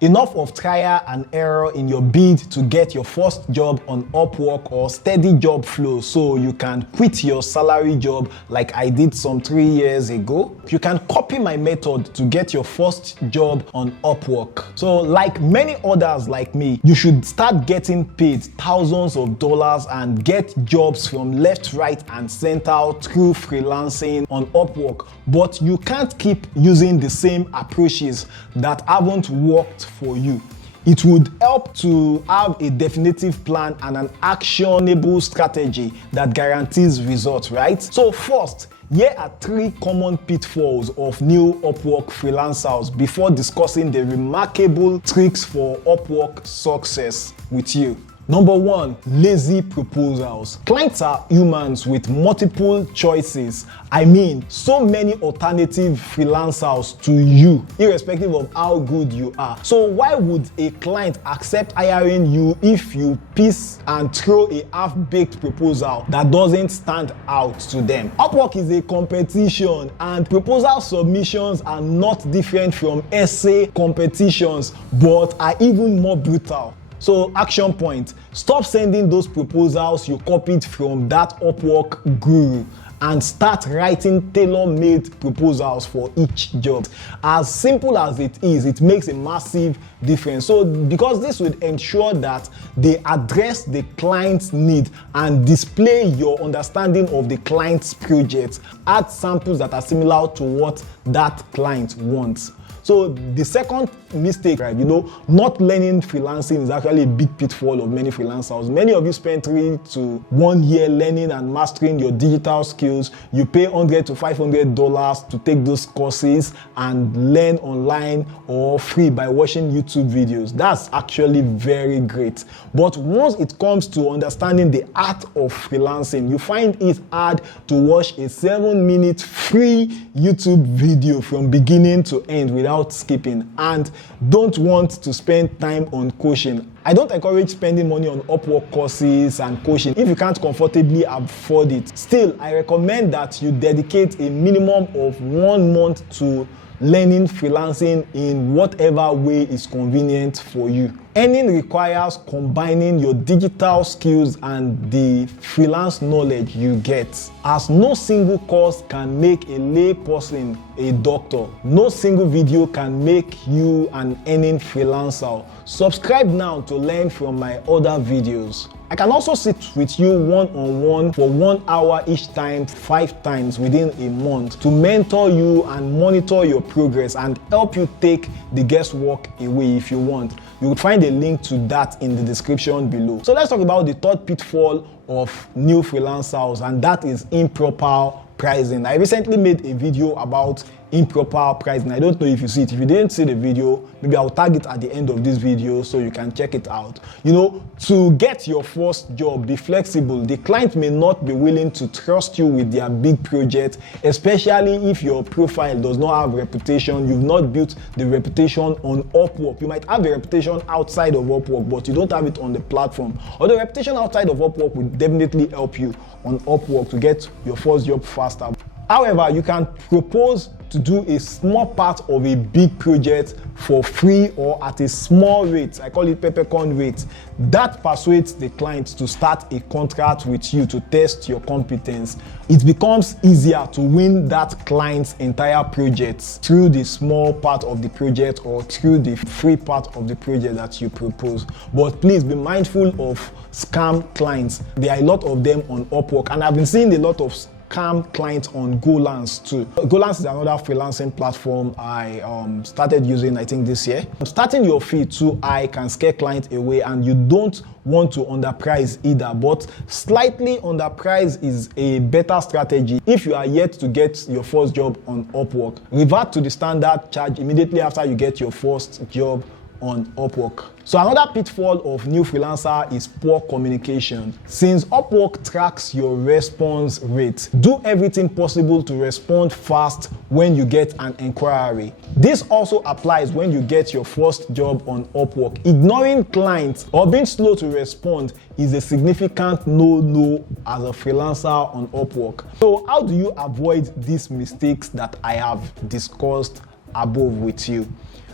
Enough of trial and error in your bid to get your first job on Upwork or steady job flow so you can quit your salary job like I did some 3 years ago. You can copy my method to get your first job on Upwork. So like many others like me, you should start getting paid thousands of dollars and get jobs from left, right and center through freelancing on Upwork. But you can't keep using the same approaches that haven't worked for you. It would help to have a definitive plan and an actionable strategy that guarantees results, right? So first, here are 3 common pitfalls of new Upwork freelancers before discussing the remarkable tricks for Upwork success with you. Number 1, lazy proposals. Clients are humans with multiple choices. I mean, so many alternative freelancers to you, irrespective of how good you are. So why would a client accept hiring you if you piss and throw a half-baked proposal that doesn't stand out to them? Upwork is a competition, and proposal submissions are not different from essay competitions, but are even more brutal. So action point, stop sending those proposals you copied from that Upwork guru and start writing tailor-made proposals for each job. As simple as it is, it makes a massive difference. So because this would ensure that they address the client's need and display your understanding of the client's project. Add samples that are similar to what that client wants. So the second mistake, right, not learning freelancing is actually a big pitfall of many freelancers. Many of you spend 3 to 1 year learning and mastering your digital skills. You pay $100 to $500 to take those courses and learn online or free by watching YouTube videos. That's actually very great. But once it comes to understanding the art of freelancing, you find it hard to watch a 7-minute free YouTube video from beginning to end without skipping, and don't want to spend time on coaching. I don't encourage spending money on Upwork courses and coaching if you can't comfortably afford it. Still, I recommend that you dedicate a minimum of 1 month to learning freelancing in whatever way is convenient for you. Earning requires combining your digital skills and the freelance knowledge you get. As no single course can make a lay person a doctor, no single video can make you an earning freelancer. Subscribe now to learn from my other videos. I can also sit with you one-on-one for 1 hour each time, 5 times within a month to mentor you and monitor your progress and help you take the guesswork away if you want. You will find a link to that in the description below. So let's talk about the third pitfall of new freelancers, and that is improper pricing. I recently made a video about improper pricing. I don't know if you see it. If you didn't see the video, maybe I'll tag it at the end of this video so you can check it out. To get your first job, be flexible. The client may not be willing to trust you with their big project, especially if your profile does not have reputation. You've not built the reputation on Upwork. You might have the reputation outside of Upwork, but you don't have it on the platform. Or the reputation outside of Upwork will definitely help you on Upwork to get your first job faster. However, you can propose to do a small part of a big project for free or at a small rate. I call it peppercorn rate. That persuades the client to start a contract with you to test your competence. It becomes easier to win that client's entire project through the small part of the project or through the free part of the project that you propose. But please be mindful of scam clients. There are a lot of them on Upwork, and I've been seeing a lot of scam clients on Golance too. Golance is another freelancing platform I started using, I think, this year. Starting your fee too high can scare clients away, and you don't want to underprice either, but slightly underprice is a better strategy if you are yet to get your first job on Upwork. Revert to the standard charge immediately after you get your first job on Upwork. So another pitfall of new freelancer is poor communication. Since Upwork tracks your response rate, do everything possible to respond fast when you get an inquiry. This also applies when you get your first job on Upwork. Ignoring clients or being slow to respond is a significant no-no as a freelancer on Upwork. So how do you avoid these mistakes that I have discussed above with you?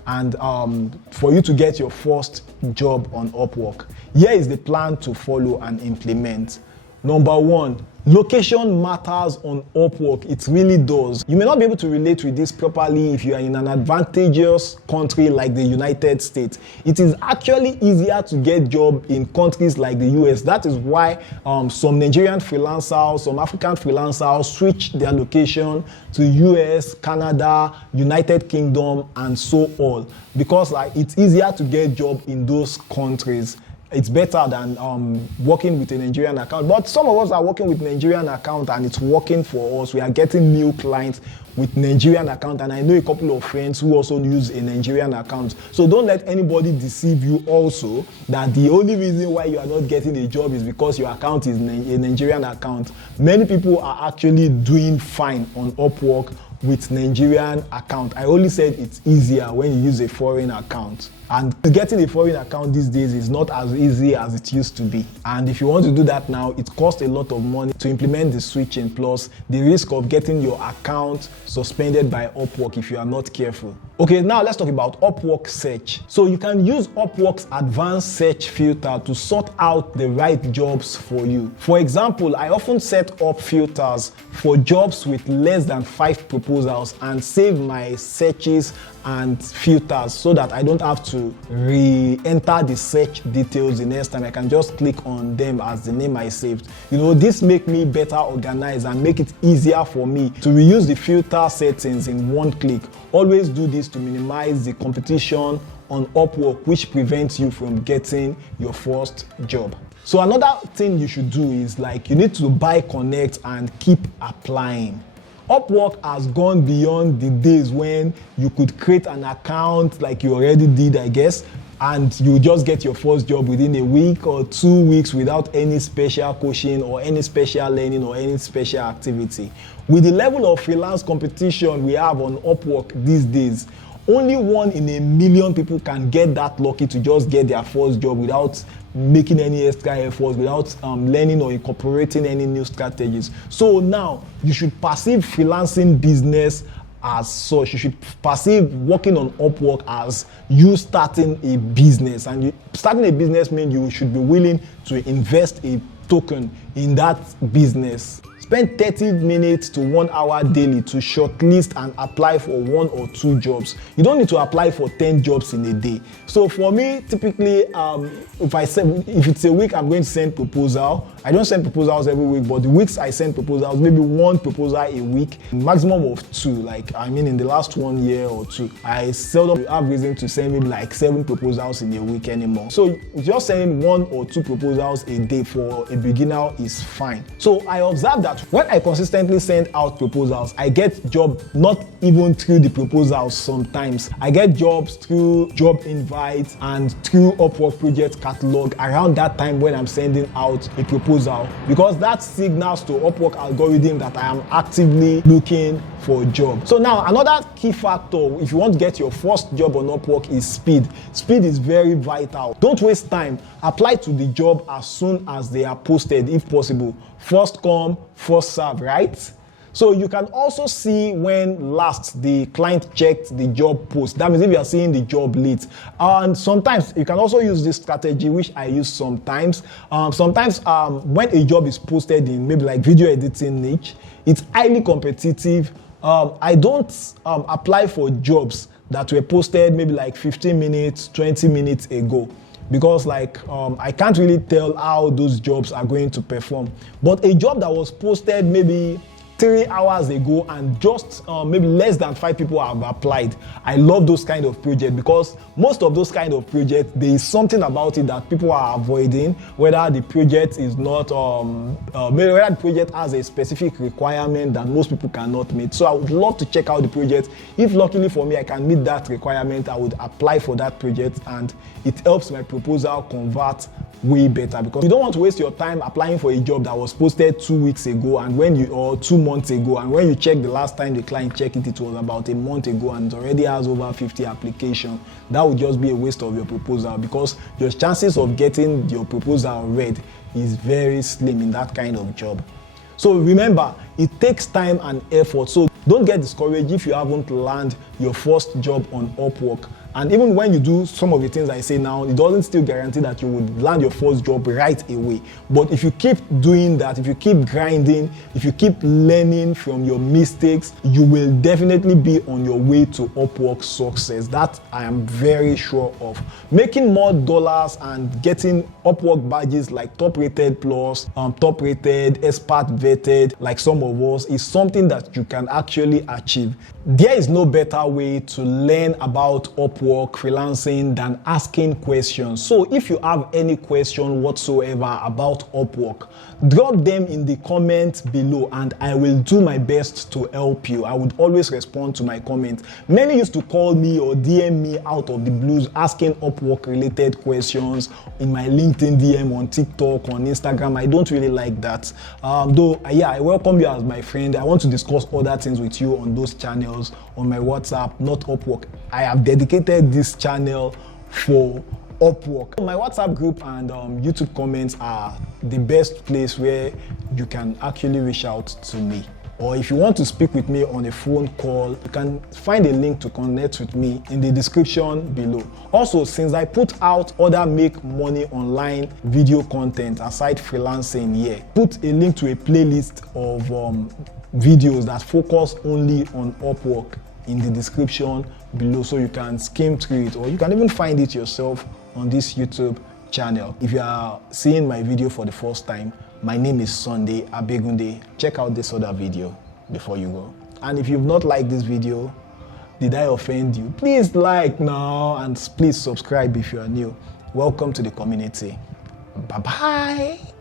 and for you to get your first job on Upwork. Here is the plan to follow and implement. Number one, location matters on Upwork. It really does. You may not be able to relate with this properly if you are in an advantageous country like the United States. It is actually easier to get jobs in countries like the US. That is why some Nigerian freelancers, some African freelancers switch their location to US, Canada, United Kingdom, and so on. Because it's easier to get jobs in those countries. It's better than working with a Nigerian account. But some of us are working with Nigerian account and it's working for us. We are getting new clients with Nigerian account, and I know a couple of friends who also use a Nigerian account. So don't let anybody deceive you also that the only reason why you are not getting a job is because your account is a Nigerian account. Many people are actually doing fine on Upwork with Nigerian account. I only said it's easier when you use a foreign account. And getting a foreign account these days is not as easy as it used to be. And if you want to do that now, it costs a lot of money to implement the switching, plus the risk of getting your account suspended by Upwork if you are not careful. Okay, now let's talk about Upwork search. So you can use Upwork's advanced search filter to sort out the right jobs for you. For example, I often set up filters for jobs with less than 5 proposals and save my searches and filters so that I don't have to re-enter the search details the next time. I can just click on them as the name I saved. This make me better organized and make it easier for me to reuse the filter settings in one click. Always do this to minimize the competition on Upwork, which prevents you from getting your first job. So another thing you should do is you need to buy Connect and keep applying. Upwork has gone beyond the days when you could create an account like you already did, I guess, and you just get your first job within a week or 2 weeks without any special coaching or any special learning or any special activity. With the level of freelance competition we have on Upwork these days, only 1 in a million people can get that lucky to just get their first job without making any extra efforts, without learning or incorporating any new strategies. So now you should perceive freelancing business as such. You should perceive working on Upwork as you starting a business. And starting a business means you should be willing to invest a token in that business. Spend 30 minutes to 1 hour daily to shortlist and apply for 1 or 2 jobs. You don't need to apply for 10 jobs in a day. So for me, typically, if it's a week, I'm going to send proposal. I don't send proposals every week, but the weeks I send proposals, maybe 1 proposal a week, maximum of 2. In the last 1 year or 2, I seldom have reason to send maybe 7 proposals in a week anymore. So just sending 1 or 2 proposals a day for a beginner is fine. So I observed that when I consistently send out proposals, I get jobs not even through the proposals sometimes. I get jobs through job invites and through Upwork project catalog around that time when I'm sending out a proposal, because that signals to Upwork algorithm that I am actively looking for a job. So now another key factor if you want to get your first job on Upwork is speed. Speed is very vital. Don't waste time. Apply to the job as soon as they are posted if possible. First come, first serve, right? So you can also see when last the client checked the job post. That means if you are seeing the job late. And sometimes you can also use this strategy, which I use sometimes. When a job is posted in maybe video editing niche, it's highly competitive. I don't apply for jobs that were posted maybe 15 minutes, 20 minutes ago, because I can't really tell how those jobs are going to perform. But a job that was posted maybe 3 hours ago and just maybe less than 5 people have applied. I love those kind of projects, because most of those kind of projects, there is something about it that people are avoiding, whether the project is not, whether the project has a specific requirement that most people cannot meet. So I would love to check out the project. If luckily for me I can meet that requirement, I would apply for that project, and it helps my proposal convert way better, because you don't want to waste your time applying for a job that was posted 2 weeks ago or 2 months ago, and when you check the last time the client checked it, it was about a month ago and it already has over 50 applications. That would just be a waste of your proposal, because your chances of getting your proposal read is very slim in that kind of job. So remember, it takes time and effort. So don't get discouraged if you haven't landed your first job on Upwork. And even when you do some of the things I say now, it doesn't still guarantee that you would land your first job right away. But if you keep doing that, if you keep grinding, if you keep learning from your mistakes, you will definitely be on your way to Upwork success. That I am very sure of. Making more dollars and getting Upwork badges like top rated plus, top rated, expert vetted, like some of us, is something that you can actually achieve. There is no better way to learn about Upwork freelancing than asking questions. So if you have any question whatsoever about Upwork, drop them in the comments below and I will do my best to help you. I would always respond to my comments. Many used to call me or DM me out of the blues asking Upwork related questions in my LinkedIn DM, on TikTok, on Instagram. I don't really like that. Though, yeah, I welcome you as my friend. I want to discuss other things with you on those channels, on my WhatsApp, not Upwork. I have dedicated this channel for Upwork. My WhatsApp group and YouTube comments are the best place where you can actually reach out to me. Or if you want to speak with me on a phone call, you can find a link to connect with me in the description below. Also, since I put out other make money online video content aside freelancing here, put a link to a playlist of videos that focus only on Upwork in the description below, so you can skim through it, or you can even find it yourself on this YouTube channel. If you are seeing my video for the first time, my name is Sunday Abegunde. Check out this other video before you go. And if you've not liked this video, did I offend you? Please like now and please subscribe if you are new. Welcome to the community. Bye-bye.